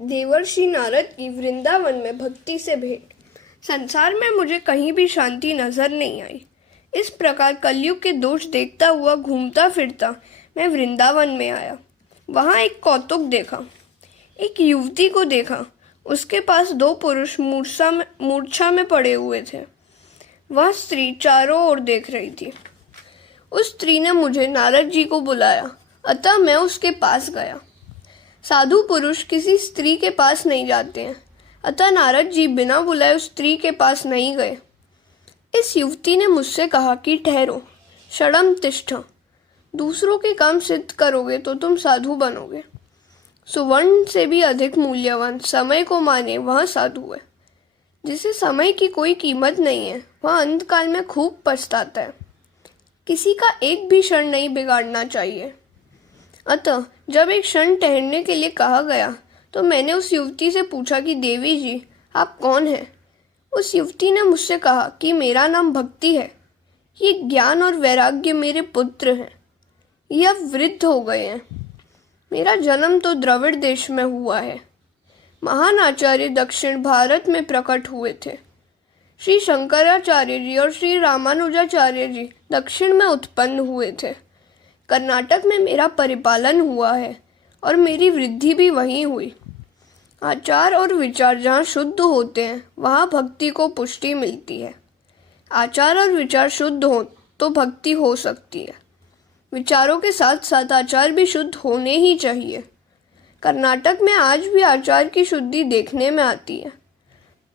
देवर्षि नारद की वृंदावन में भक्ति से भेंट। संसार में मुझे कहीं भी शांति नजर नहीं आई। इस प्रकार कलयुग के दोष देखता हुआ घूमता फिरता मैं वृंदावन में आया। वहां एक कौतुक देखा, एक युवती को देखा। उसके पास दो पुरुष मूर्छा में पड़े हुए थे। वह स्त्री चारों ओर देख रही थी। उस स्त्री ने मुझे नारद जी को बुलाया, अतः मैं उसके पास गया। साधु पुरुष किसी स्त्री के पास नहीं जाते हैं, अतः नारद जी बिना बुलाए उस स्त्री के पास नहीं गए। इस युवती ने मुझसे कहा कि ठहरो, शरम तिष्ठ। दूसरों के काम सिद्ध करोगे तो तुम साधु बनोगे। सुवर्ण से भी अधिक मूल्यवान समय को माने वह साधु है। जिसे समय की कोई कीमत नहीं है वह अंतकाल में खूब पछताता है। किसी का एक भी क्षण नहीं बिगाड़ना चाहिए। अतः जब एक क्षण ठहरने के लिए कहा गया तो मैंने उस युवती से पूछा कि देवी जी, आप कौन हैं? उस युवती ने मुझसे कहा कि मेरा नाम भक्ति है। ये ज्ञान और वैराग्य मेरे पुत्र हैं। ये अब वृद्ध हो गए हैं। मेरा जन्म तो द्रविड़ देश में हुआ है। महान आचार्य दक्षिण भारत में प्रकट हुए थे। श्री शंकराचार्य जी और श्री रामानुजाचार्य जी दक्षिण में उत्पन्न हुए थे। कर्नाटक में मेरा परिपालन हुआ है और मेरी वृद्धि भी वहीं हुई। आचार और विचार जहाँ शुद्ध होते हैं वहाँ भक्ति को पुष्टि मिलती है। आचार और विचार शुद्ध हो तो भक्ति हो सकती है। विचारों के साथ साथ आचार भी शुद्ध होने ही चाहिए। कर्नाटक में आज भी आचार की शुद्धि देखने में आती है।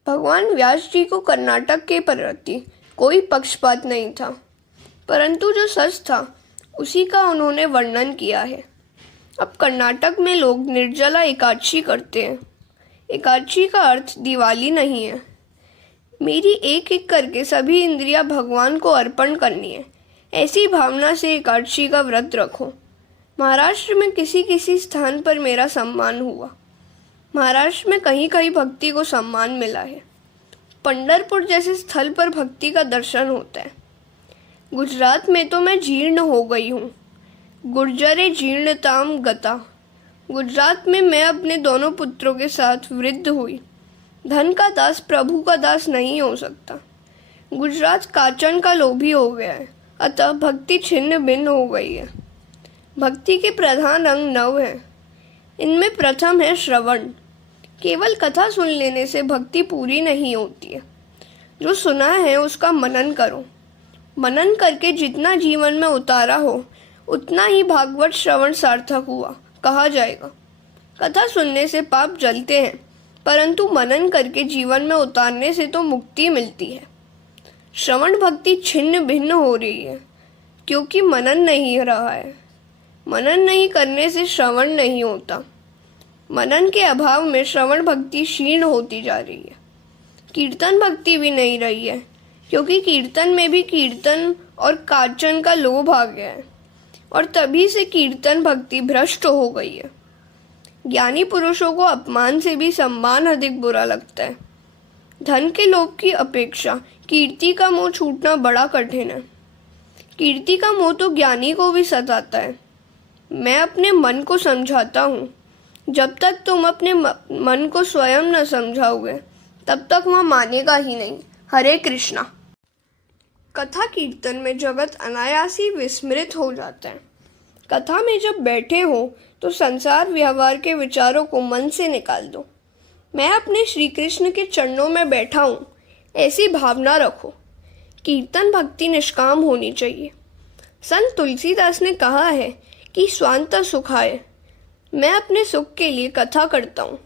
भगवान व्यास जी को कर्नाटक के प्रति कोई पक्षपात नहीं था, परंतु जो सच था उसी का उन्होंने वर्णन किया है। अब कर्नाटक में लोग निर्जला एकादशी करते हैं। एकादशी का अर्थ दिवाली नहीं है। मेरी एक एक करके सभी इंद्रियां भगवान को अर्पण करनी है, ऐसी भावना से एकादशी का व्रत रखो। महाराष्ट्र में किसी किसी स्थान पर मेरा सम्मान हुआ। महाराष्ट्र में कहीं कहीं भक्ति को सम्मान मिला है। पंढरपुर जैसे स्थल पर भक्ति का दर्शन होता है। गुजरात में तो मैं जीर्ण हो गई हूँ। गुर्जरे जीर्णताम गता। गुजरात में मैं अपने दोनों पुत्रों के साथ वृद्ध हुई। धन का दास प्रभु का दास नहीं हो सकता। गुजरात काचन का लोभी हो गया है, अतः भक्ति छिन्न भिन्न हो गई है। भक्ति के प्रधान अंग 9 हैं। इनमें प्रथम है श्रवण। केवल कथा सुन लेने से भक्ति पूरी नहीं होती है। जो सुना है उसका मनन करो। मनन करके जितना जीवन में उतारा हो उतना ही भागवत श्रवण सार्थक हुआ कहा जाएगा। कथा सुनने से पाप जलते हैं, परंतु मनन करके जीवन में उतारने से तो मुक्ति मिलती है। श्रवण भक्ति छिन्न भिन्न हो रही है क्योंकि मनन नहीं रहा है। मनन नहीं करने से श्रवण नहीं होता। मनन के अभाव में श्रवण भक्ति क्षीण होती जा रही है। कीर्तन भक्ति भी नहीं रही है क्योंकि कीर्तन में भी कीर्तन और काचन का लोभ आ गया है और तभी से कीर्तन भक्ति भ्रष्ट हो गई है। ज्ञानी पुरुषों को अपमान से भी सम्मान अधिक बुरा लगता है। धन के लोभ की अपेक्षा कीर्ति का मोह छूटना बड़ा कठिन है। कीर्ति का मोह तो ज्ञानी को भी सताता है। मैं अपने मन को समझाता हूँ। जब तक तुम अपने मन को स्वयं न समझाओगे तब तक वह मानेगा ही नहीं। हरे कृष्णा। कथा कीर्तन में जगत अनायास ही विस्मृत हो जाता है। कथा में जब बैठे हो तो संसार व्यवहार के विचारों को मन से निकाल दो। मैं अपने श्री कृष्ण के चरणों में बैठा हूँ, ऐसी भावना रखो। कीर्तन भक्ति निष्काम होनी चाहिए। संत तुलसीदास ने कहा है कि स्वांत सुखाय। मैं अपने सुख के लिए कथा करता हूँ।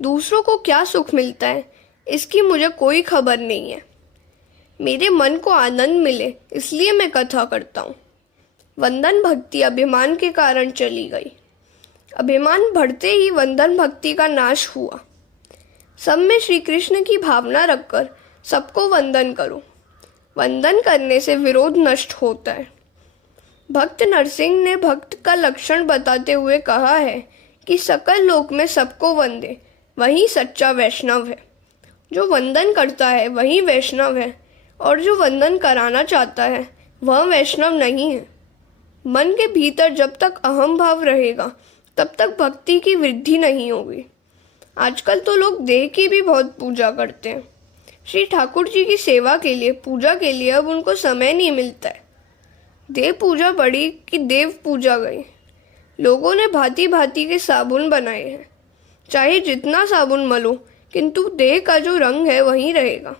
दूसरों को क्या सुख मिलता है इसकी मुझे कोई खबर नहीं है। मेरे मन को आनंद मिले इसलिए मैं कथा करता हूँ। वंदन भक्ति अभिमान के कारण चली गई। अभिमान बढ़ते ही वंदन भक्ति का नाश हुआ। सब में श्री कृष्ण की भावना रखकर सबको वंदन करो। वंदन करने से विरोध नष्ट होता है। भक्त नरसिंह ने भक्त का लक्षण बताते हुए कहा है कि सकल लोक में सबको वंदे, वही सच्चा वैष्णव है। जो वंदन करता है वही वैष्णव है और जो वंदन कराना चाहता है वह वैष्णव नहीं है। मन के भीतर जब तक अहम भाव रहेगा तब तक भक्ति की वृद्धि नहीं होगी। आजकल तो लोग देह की भी बहुत पूजा करते हैं। श्री ठाकुर जी की सेवा के लिए, पूजा के लिए अब उनको समय नहीं मिलता है। देव पूजा बढ़ी कि देव पूजा गई। लोगों ने भांति भांति के साबुन बनाए हैं। चाहे जितना साबुन मलो, किंतु देह का जो रंग है वही रहेगा।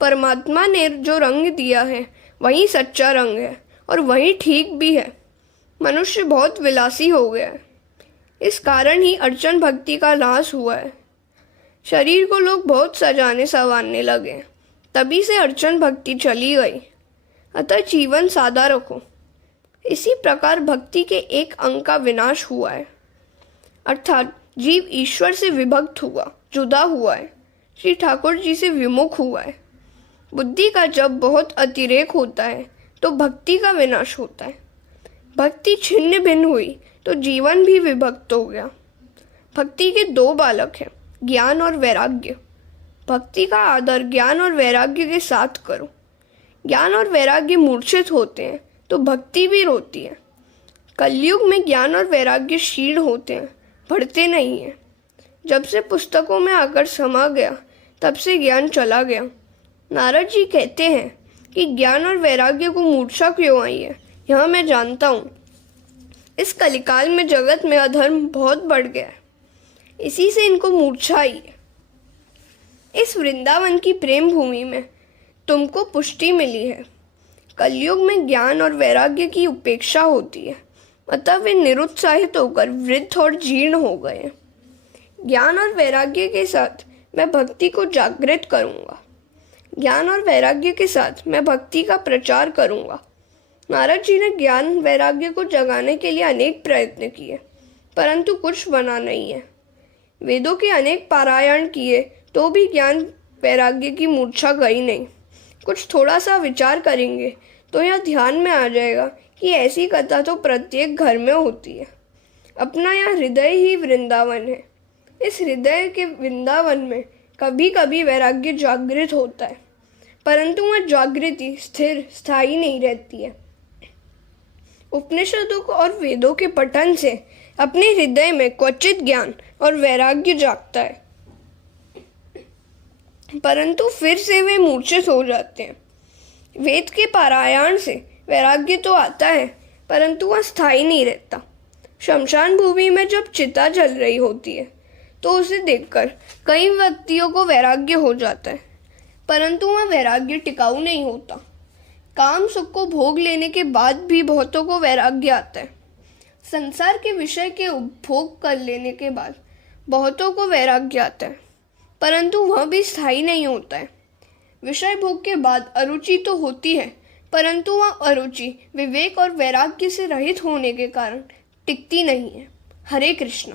परमात्मा ने जो रंग दिया है वही सच्चा रंग है और वही ठीक भी है। मनुष्य बहुत विलासी हो गया है। इस कारण ही अर्चन भक्ति का नाश हुआ है। शरीर को लोग बहुत सजाने संवारने लगे, तभी से अर्चन भक्ति चली गई। अतः जीवन सादा रखो। इसी प्रकार भक्ति के एक अंग का विनाश हुआ है, अर्थात जीव ईश्वर से विभक्त हुआ, जुदा हुआ है, श्री ठाकुर जी से विमुख हुआ है। बुद्धि का जब बहुत अतिरेक होता है तो भक्ति का विनाश होता है। भक्ति छिन्न भिन्न हुई तो जीवन भी विभक्त हो गया। भक्ति के दो बालक हैं, ज्ञान और वैराग्य। भक्ति का आदर ज्ञान और वैराग्य के साथ करो। ज्ञान और वैराग्य मूर्छित होते हैं तो भक्ति भी रोती है। कलयुग में ज्ञान और वैराग्य क्षीण होते हैं, बढ़ते नहीं हैं। जब से पुस्तकों में आकर समा गया तब से ज्ञान चला गया। नारद जी कहते हैं कि ज्ञान और वैराग्य को मूर्छा क्यों आई है, यह मैं जानता हूँ। इस कलिकाल में जगत में अधर्म बहुत बढ़ गया है, इसी से इनको मूर्छा आई है। इस वृंदावन की प्रेम भूमि में तुमको पुष्टि मिली है। कलयुग में ज्ञान और वैराग्य की उपेक्षा होती है, अतः वे निरुत्साहित होकर वृद्ध और जीर्ण हो गए। ज्ञान और वैराग्य के साथ मैं भक्ति को जागृत करूंगा। ज्ञान और वैराग्य के साथ मैं भक्ति का प्रचार करूंगा। नारद जी ने ज्ञान वैराग्य को जगाने के लिए अनेक प्रयत्न किए, परंतु कुछ बना नहीं है। वेदों के अनेक पारायण किए तो भी ज्ञान वैराग्य की मूर्छा गई नहीं। कुछ थोड़ा सा विचार करेंगे तो यह ध्यान में आ जाएगा कि ऐसी कथा तो प्रत्येक घर में होती है। अपना यह हृदय ही वृंदावन है। इस हृदय के वृंदावन में कभी कभी वैराग्य जागृत होता है, परंतु वह जागृति स्थिर स्थायी नहीं रहती है। उपनिषदों और वेदों के पठन से अपने हृदय में क्वचित ज्ञान और वैराग्य जागता है, परंतु फिर से वे मूर्छित हो जाते हैं। वेद के पारायण से वैराग्य तो आता है, परंतु वह स्थायी नहीं रहता। शमशान भूमि में जब चिता जल रही होती है तो उसे देखकर कई व्यक्तियों को वैराग्य हो जाता है, परंतु वह वैराग्य टिकाऊ नहीं होता। काम सुख को भोग लेने के बाद भी बहुतों को वैराग्य आता है। संसार के विषय के उपभोग कर लेने के बाद बहुतों को वैराग्य आता है, परंतु वह भी स्थायी नहीं होता है। विषय भोग के बाद अरुचि तो होती है, परंतु वह अरुचि विवेक और वैराग्य से रहित होने के कारण टिकती नहीं है। हरे कृष्ण।